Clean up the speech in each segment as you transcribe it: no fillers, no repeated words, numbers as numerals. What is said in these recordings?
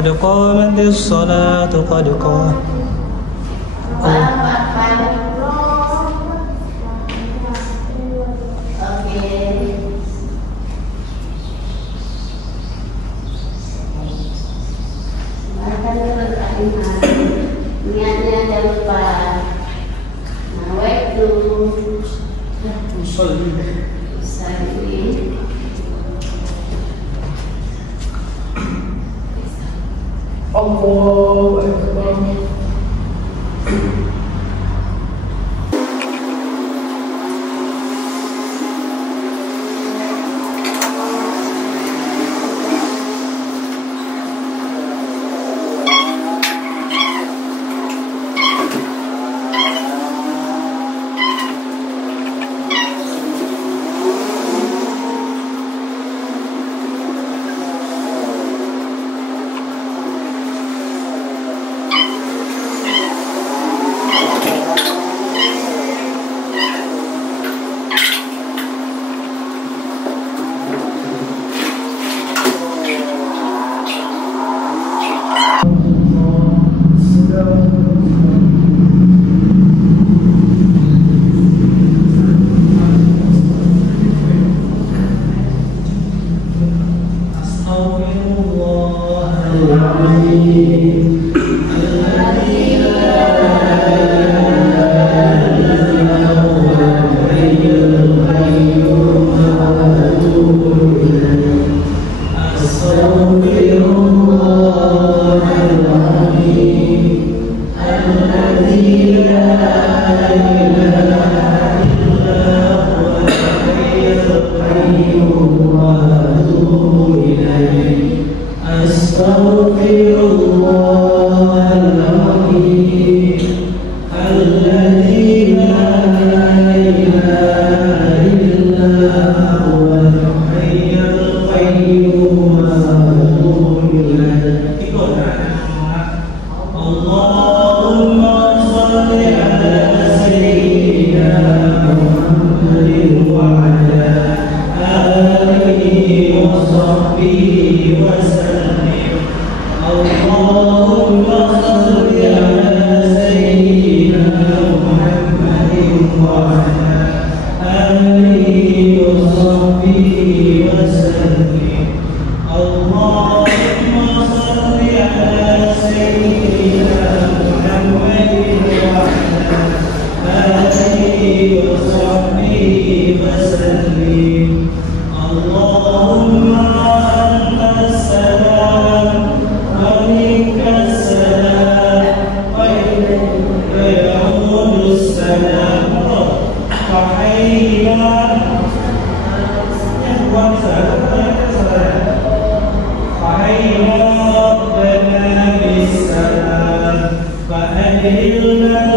قد قامت الصلاة قد قامت niatnya jangan lupa nawaitu usolli Allahu Akbar. إلا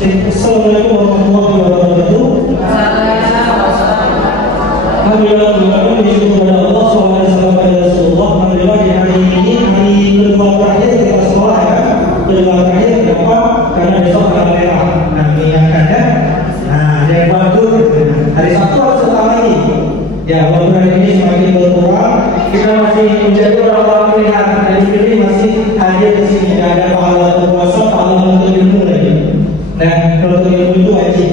Assalamualaikum warahmatullahi wabarakatuh. Alhamdulillah bersyukur kepada Allah SWT kepada Rasulullah. Alhamdulillah di hari ini hari kedua terakhir kita sekolah ya. Kedua terakhir kenapa? Karena besok tanggal merah. Nah mengingatkan ya. Nah yang bagus hari Sabtu harus datang lagi. Ya walaupun hari ini semakin berkurang, kita masih menjadi orang-orang melihat hari ini masih hadir di sini. Ada pahala berpuasa, pahala untuk ilmu lagi. Nah, kalau ilmu itu wajib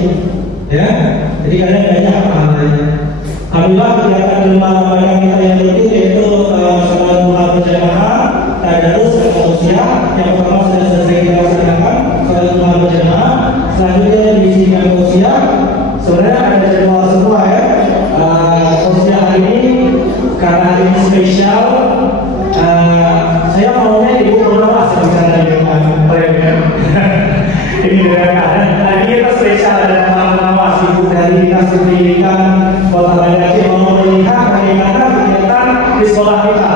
Dinas Pendidikan Kota Banda Aceh mau melihat bagaimana kegiatan di sekolah kita.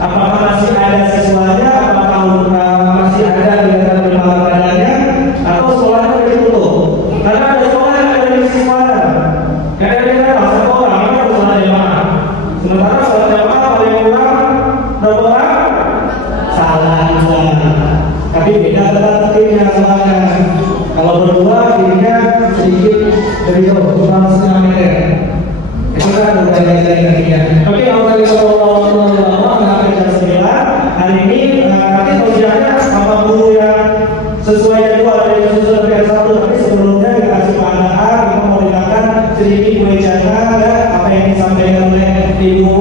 Apakah masih ada siswanya, apakah masih ada kegiatan berbadannya, atau sekolahnya sudah ditutup? Karena ada sekolah yang ada di siswanya. Kadang-kadang satu orang itu harus ada jemaah. Sementara sholat jamaah paling kurang berapa orang? Salah juga. Tapi beda tertibnya soalnya. Kalau berdua dirinya sedikit dari itu kurang setengah meter. Itu kan udah dari kakinya. Oke, kalau dari sampai jam 9 hari ini nanti ujiannya bapak guru yang sesuai jadwal dari susul dari satu. Tapi sebelumnya kita kasih pandangan, kita mau dengarkan sedikit wejangan apa yang disampaikan oleh Ibu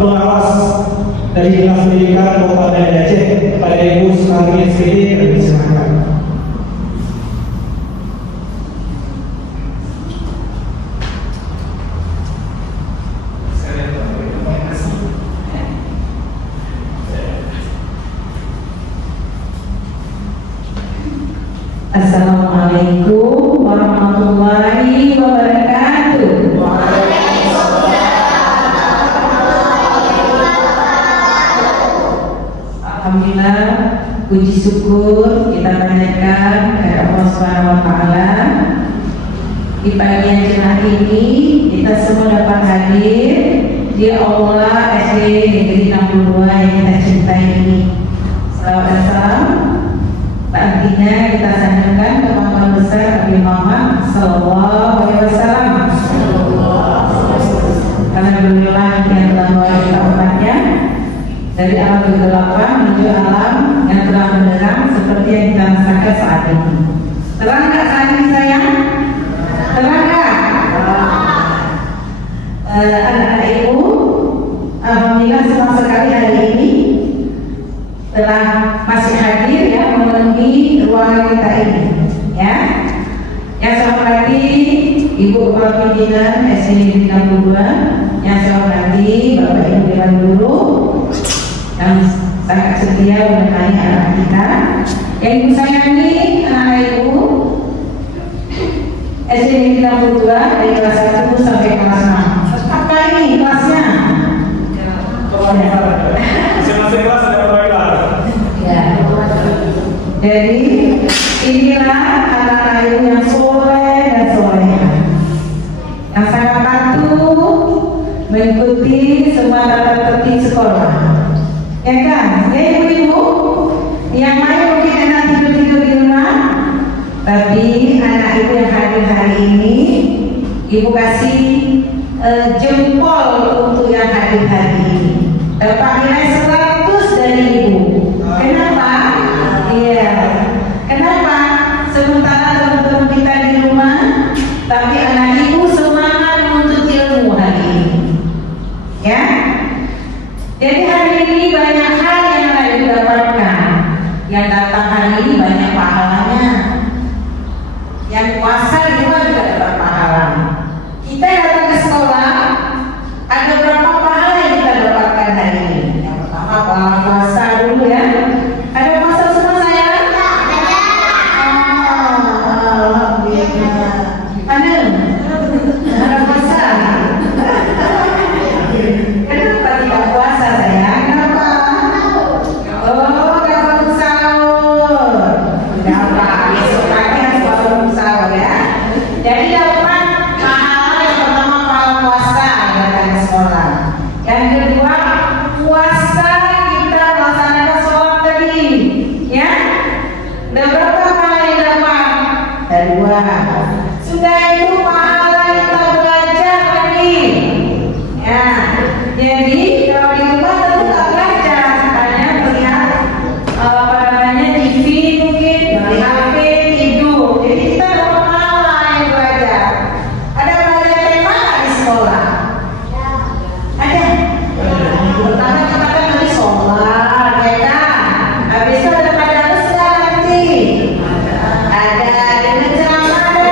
pengawas dari Dinas Pendidikan Kota Banda Aceh pada Ibu Sukarni SPD. Silakan. Assalamualaikum warahmatullahi wabarakatuh. Alhamdulillah, puji syukur kita panjatkan kepada Allah Subhanahu wa taala. Di pagi yang cerah ini kita semua dapat hadir di aula SD Negeri 62 yang kita cintai ini. Salawat dan salam artinya kita sanjungkan kepada besar Nabi Muhammad Sallallahu Alaihi Wasallam. Karena beliaulah yang telah mewakili umatnya dari alam kegelapan menuju alam yang telah menerang seperti yang kita rasakan saat ini. Terang nggak saat ini sayang? Terang nggak? Anak-anak ibu, alhamdulillah senang sekali hari ini telah masih hadir ya memenuhi ruangan kita ini ya. Yang saya hormati Ibu Kepala Pimpinan SD 62, yang saya hormati Bapak Ibu Dewan Guru yang sangat setia menemani anak kita, yang Ibu sayangi anak Ibu SD 62 dari kelas 1 sampai kelas 6. Apa ini kelasnya? Masing-masing kelas ada berapa kelas? Ya. Jadi inilah anak-anak ibu yang soleh dan soleha, yang sangat patuh mengikuti semua tata tertib sekolah. Ya kan? Ya ibu-ibu, yang lain mungkin enak tidur-tidur di rumah, tapi anak ibu yang hadir hari ini, ibu kasih jempol untuk yang hadir hari ini. Dapat nilai 100 dari ibu. Kenapa? Iya. Kenapa? Sementara teman-teman kita di rumah, tapi anak ibu semangat menuntut ilmu hari ini. Ya. Jadi hari ini banyak hal yang anak ibu dapatkan. Yang datang hari ini banyak pahalanya. Yang puasa di rumah juga dapat pahala. Kita datang ke sekolah, ada berapa pahala yang kita dapatkan hari ini? Yang pertama puasa dulu ya. Ada puasa semua saya? Alhamdulillah. Ada puasa? Kenapa tidak puasa saya? Kenapa? Oh, dapat sahur. Dapat besok pagi harus bangun sahur ya. Jadi dapat pahala yang pertama pahala puasa datang ke sekolah. Yang kedua puasa kita melaksanakan sholat tadi, ya. Dan berapa pahala yang dapat? Ada 2. Sudah itu pahala kita belajar lagi, ya. Jadi kalau di rumah tentu tak belajar, hanya melihat TV mungkin, dari HP tidur. Jadi kita dapat pahala yang belajar. Ada pelajaran tema di sekolah? Ada. Pertama kita kan nanti sholat, ya kan? Habis itu ada tadarus nanti. Ada dengan ceramah ada.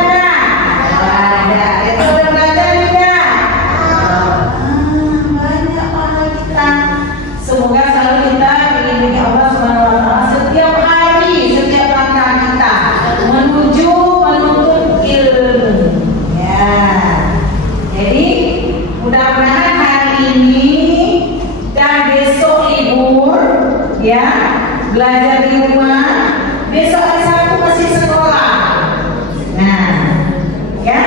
ya, belajar di rumah. Besok hari Sabtu masih sekolah. Nah, ya,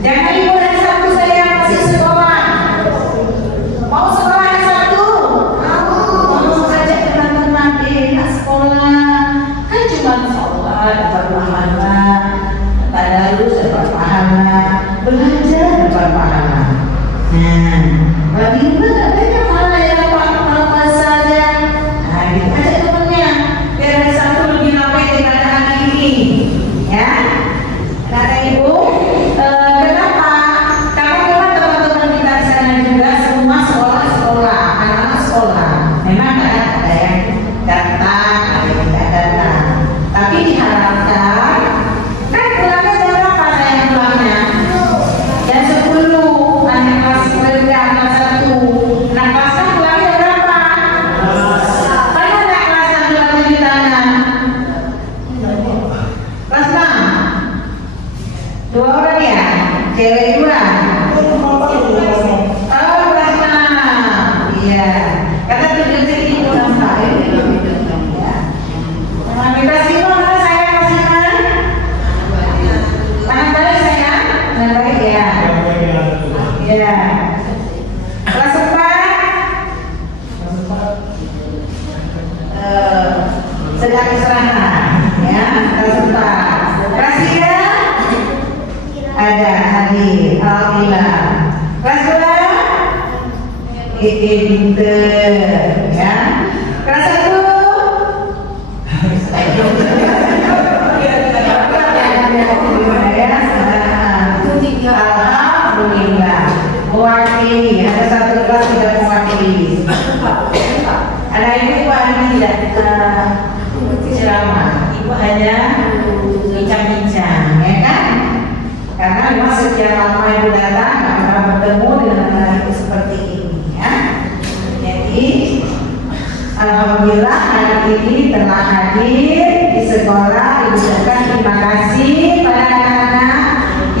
jangan ibu hari Sabtu saya masih sekolah. Mau sekolah hari Sabtu? Mau ajak teman-teman nak sekolah. Kan cuma sholat dapat pahala, tadarus dapat pahala, belajar dapat pahala. Nah, kalau di rumah tak banyak pahala yang dapat pahala saja. Nah, gitu ajak temannya biar hari Sabtu lebih ramai daripada hari ini, ya. Kata ibu, kenapa? Karena memang teman-teman kita di sana juga semua sekolah, anak-anak sekolah. Memang ada yang datang, ada yang tidak datang. Tapi diharapkan, kan pulangnya jam berapa saya pulangnya? Jam 10, anak kelas 1. Anak kelas 1 pulangnya jam berapa? Mana anak kelas 1 lagi di tangan? Kelas 6? 2 orang ya? Cewek 2? Oh, kelas 6. Iya. Kata tujuan ini kurang baik. Ya. Nah, kita sini mana saya kasih mana? Mana balik saya? Mana balik ya? Ya. Kelas 4. Sedang istirahat. Ya, kelas 4. Kelas 3. Ada hadir, alhamdulillah. Kelas 2, pinter, ya. Kelas 1, alhamdulillah, mewakili. Ada satu kelas tidak mewakili. Ada ibu hari ini tidak ceramah, ibu hanya bincang-bincang, ya kan? Karena memang setiap lama ibu datang nggak pernah bertemu dengan anak ibu seperti ini, ya. Jadi alhamdulillah hari ini telah hadir di sekolah. Ibu ucapkan terima kasih pada anak-anak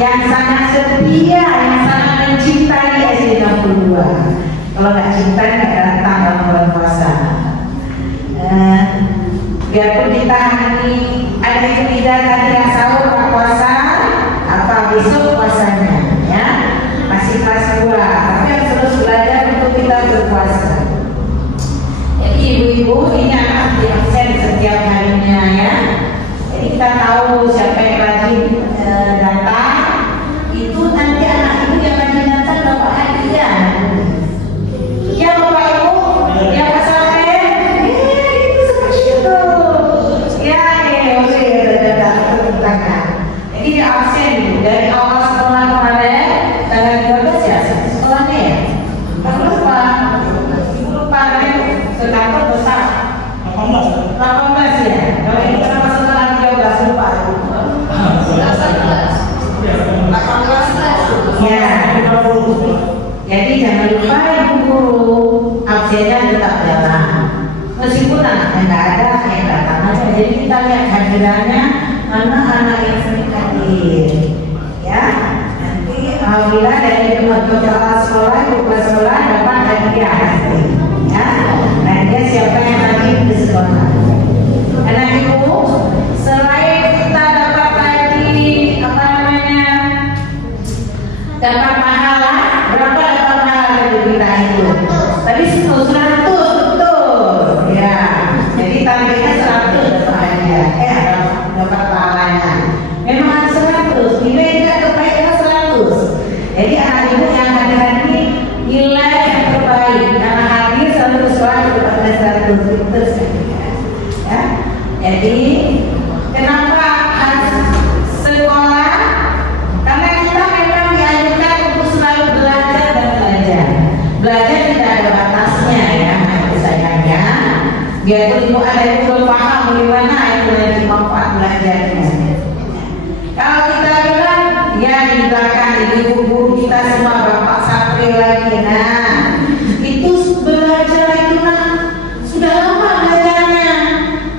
yang sangat setia, yang sangat mencintai SD 62. Kalau nggak cinta nggak datang dalam bulan puasa. Biarpun kita hari ini ada yang tidak tadi yang sahur puasa, apa besok puasanya, ya masih kelas 2, tapi harus terus belajar untuk kita berpuasa. Jadi ibu-ibu ini akan di absen setiap harinya, ya. Jadi kita tahu siapa yang rajin datang, itu nanti anak ibu yang rajin datang dapat hadiah. Ya bapak ibu, yang pesantren, itu seperti itu. Ya, oke, datang. Jadi dia absen dari awal sekolah kemarin tanggal 12 ya sekolahnya ya. Aku lupa kan ke kantor besar 18 ya. Kalau ini kan masuk tanggal 13 lupa. 18 ya. Jadi jangan lupa ibu guru absennya tetap jalan. Meskipun anaknya nggak ada, yang datang aja. Jadi kita lihat hadirannya mana anak yang sering hadir, ya. Nanti alhamdulillah dari teman-teman kepala sekolah, kepala sekolah dapat hadiah nanti, ya. Nah dia siapa yang rajin di sekolah. Anak ibu, selain kita dapat tadi apa namanya dapat pahala, berapa dapat pahala dari kita itu? Tadi 100 betul, ya. Jadi targetnya 100 dapat hadiah, dapat pahalanya. Memang ada 100, nilai tidak terbaik 100. Jadi anak ibu yang hadir ini nilai yang terbaik karena hadir selalu sesuai kepada 100 ya. Jadi kenapa harus sekolah? Karena kita memang dianjurkan untuk selalu belajar dan belajar. Belajar tidak ada batasnya, ya, sayangnya. Biarpun ibu ada yang belum paham bagaimana itu lebih manfaat belajarnya. Kalau kita bilang ya di belakang ibu-ibu kita semua bapak sapri lagi, nah itu belajar itu nah sudah lama belajarnya,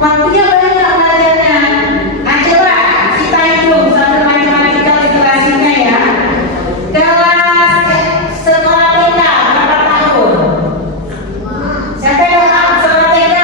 waktunya banyak belajarnya. Nah coba kita hitung sampai matematika literasinya ya. Kelas sekolah TK berapa tahun? Siapa yang tahu sekolah TK?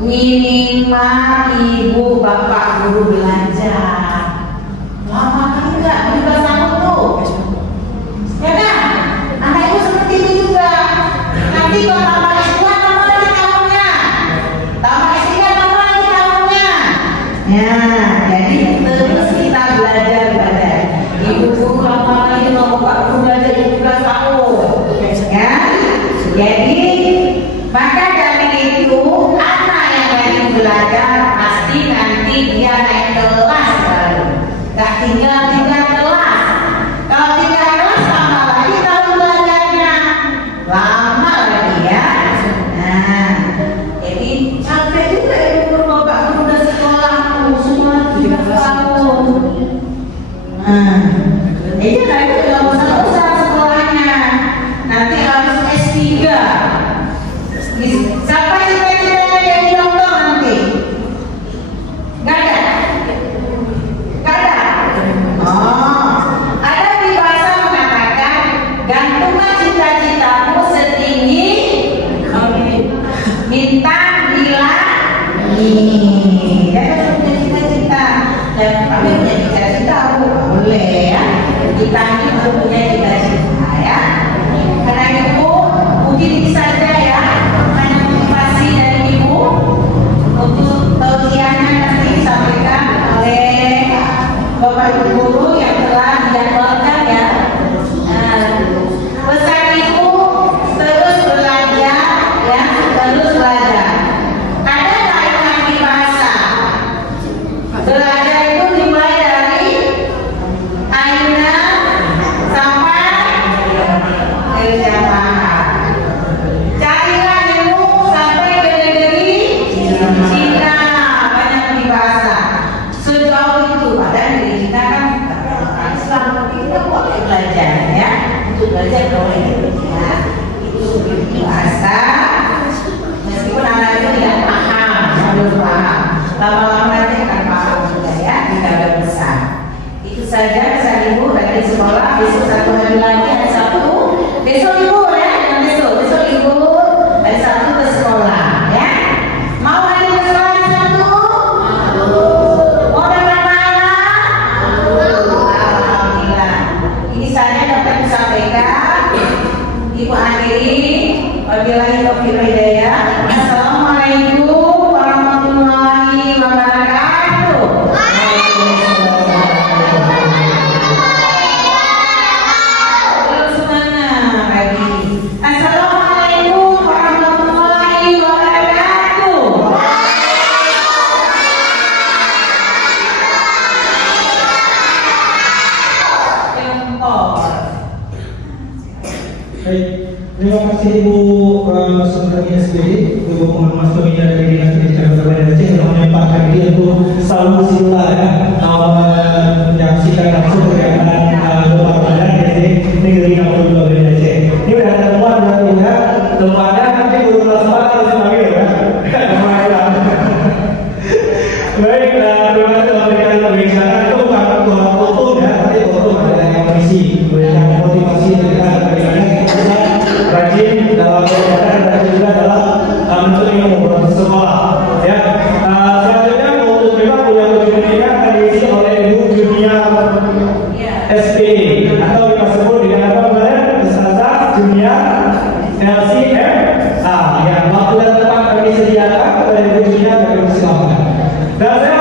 minimal ibu bapak guru belajar. Lama kan enggak beli bahasa tuh, ya kan? Anak ibu seperti itu juga. Nanti kalau tambah S2 tambah lagi tahunnya, tambah S3 tambah lagi tahunnya. Ya, jadi terus kita belajar. Ibu guru lama lagi mau bapak guru belajar juga tahun, ya. Jadi maka dari itu anak yang rajin belajar pasti nanti dia naik kelas baru. Gak tinggal kelas. Kalau tinggal kelas lama lagi tahun belajarnya, lama lagi ya. Nah, jadi capek juga ibu guru bapak guru udah sekolah semua 3 tahun. Nah, jadi kan itu nggak usah sekolahnya. Nanti harus S3. Siapa cita-citanya jadi dokter nanti? Gak ada? Gak ada? Oh, ada peribahasa mengatakan gantunglah cita-citamu setinggi bintang di langit. Jangan punya cita-cita. Dan kami punya cita-cita, boleh ya. Kita ini harus punya cita-cita ya. Karena itu mungkin saja ya. Dari ibu untuk tausiahnya nanti disampaikan oleh bapak ibu guru yang telah dijadwalkan ya. Pesan ibu terus belajar ya, terus belajar. Ada kaitan di bahasa. Belajar itu dimulai dari aina sampai kerjaan. Carilah ilmu sampai ke negeri Cina, banyak dibahasa. Sejauh itu, padahal negeri Cina kan Islam, tapi kita boleh belajar ya, untuk belajar boleh ya. Itu bahasa, meskipun anak itu tidak paham, belum paham. Lama-lama nanti akan paham juga ya, tidak ada besar. Itu saja pesan ibu dari sekolah. Besok 1 hari lagi ada Sabtu. Besok ibu ya, besok ibu dari Sabtu ke sekolah ya. Mau hari ke sekolah di Sabtu? Mau dan anak? Alhamdulillah. Ini saja dapat disampaikan. Ibu akhiri. Wabillahi taufiq wal hidayah. Assalamualaikum warahmatullahi wabarakatuh. Terus mana lagi? Assalamualaikum warahmatullahi wabarakatuh. Baik, terima kasih Ibu Sekretaris SPD, Ibu Muhammad Tomia dari Dinas Pendidikan Kabupaten Aceh telah menyempatkan diri untuk selalu sila ya, menyaksikan langsung kegiatan Gempa Ramadan di negeri Nampul Kabupaten Aceh. Ini sudah ada temuan berarti ya, tempatnya nanti guru kelas 4 harus dipanggil ya. Baik, terima kasih telah memberikan pembicaraan. Itu bukan ketua foto ya, tapi foto ada yang mengisi, memberikan motivasi kita bagaimana kita rajin dalam belajar dan juga dalam menuntut ilmu sekolah. Ya, selanjutnya untuk kita punya pendidikan akan diisi oleh Ibu Junior SPD atau kita sebut dengan apa kemarin? Ustazah Junior LCMA. Ya, waktu dan tempat kami sediakan kepada Ibu Junior dan Ibu Silakan. Dan saya